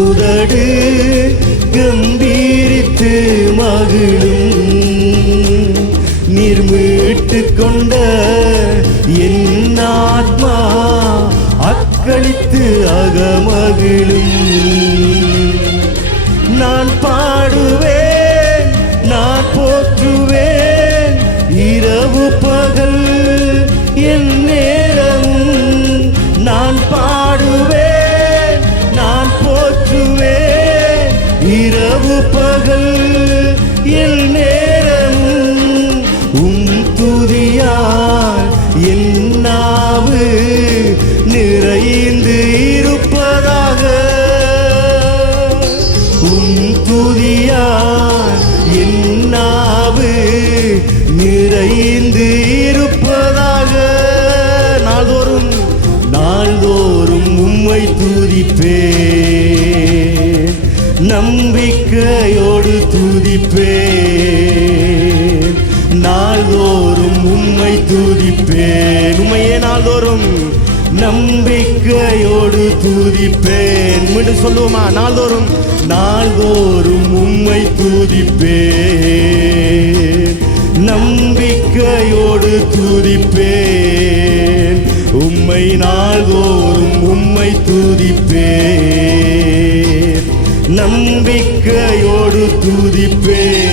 உதடு கம்பீரித்து மகிழும். நீர்மீட்டு கொண்ட என் ஆத்மா அக்களித்து அகமகிழும். நான் பாடுவேன் நான் போற்றுவேன் இரவு பகல் என் பகல் எல் நேரம் உம் துதியால் என் நாவு நிறைந்து இருப்பதாக. உம் துதியால் என் நாவு நிறைந்து இருப்பதாக. நாள்தோறும் நாள்தோறும் உம்மை துதிப்பேன். நம்பிக்கையோடு துதிப்பே நாள்தோறும் உம்மை துதிப்பேன். உம்மையே நாள்தோறும் நம்பிக்கையோடு துதிப்பேன். மீண்டும் சொல்லுவோமா? நாள்தோறும் நாள்தோறும் உம்மை துதிப்பேன். நம்பிக்கையோடு துதிப்பேன். உம்மை நாள்தோறும் உம்மை துதிப்பேன். நம்பிக்கையோடு துதிப்பேன்.